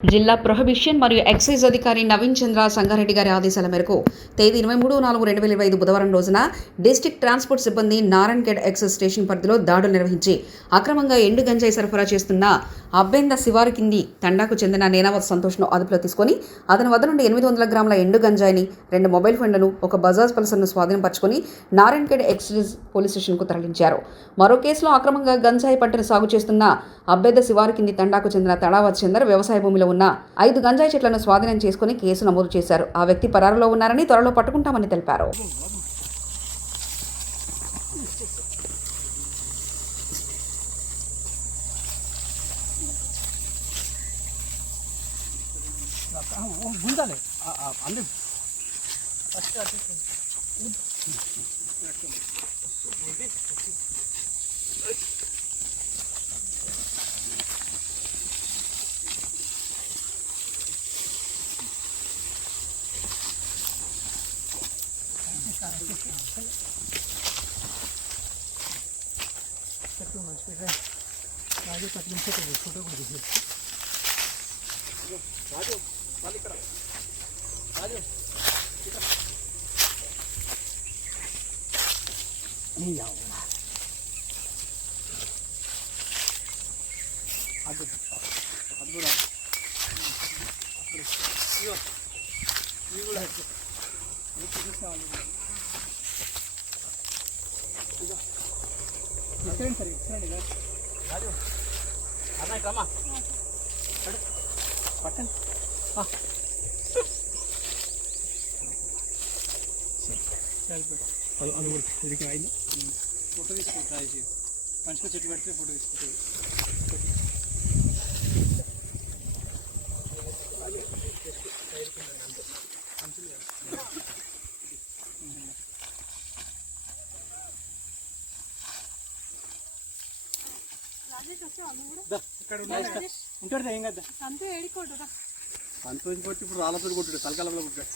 జిల్లా ప్రొహిబిషన్ మరియు ఎక్సైజ్ అధికారి నవీన్ చంద్ర సంగారెడ్డి గారి ఆదేశాల మేరకు తేదీ 23/4/2025 బుధవారం రోజున డిస్ట్రిక్ట్ ట్రాన్స్పోర్ట్ సిబ్బంది నారాయణఖేడ్ ఎక్సైజ్ స్టేషన్ పరిధిలో దాడులు నిర్వహించి అక్రమంగా ఎండు గంజాయి సరఫరా చేస్తున్న అబ్బెంద శివారు కింది తండాకు చెందిన నేనావత్ సంతోష్ను అదుపులో తీసుకుని అతని వద్ద నుండి 800 గ్రాముల ఎండు గంజాయిని 2 మొబైల్ ఫోన్లను ఒక బజాజ్ పల్సర్ను స్వాధీనపరుచుకుని నారాయణఖేడ్ ఎక్సైజ్ పోలీస్ స్టేషన్కు తరలించారు. మరో కేసులో అక్రమంగా గంజాయి పంటను సాగు చేస్తున్న అబ్బెంద శివారు కింది తండాకు చెందిన తడావత్ చందర్ వ్యవసాయ భూమిలో ఉన్న 5 గంజాయి చెట్లను స్వాధీనం చేసుకుని కేసు నమోదు చేశారు. ఆ వ్యక్తి పరారులో ఉన్నారని త్వరలో పట్టుకుంటామని తెలిపారు. ఫోటో తీసుకుంటా మంచిగా చెట్టు పెడితే ఫోటో తీసుకుంటుంది. ఇక్కడ ఉంటాడు ఏం కదా అంతే ఏడుకోడు అంత ఇప్పుడు రాళ్ళతో కొట్టుడు తలకాలంలో కొట్టాడు.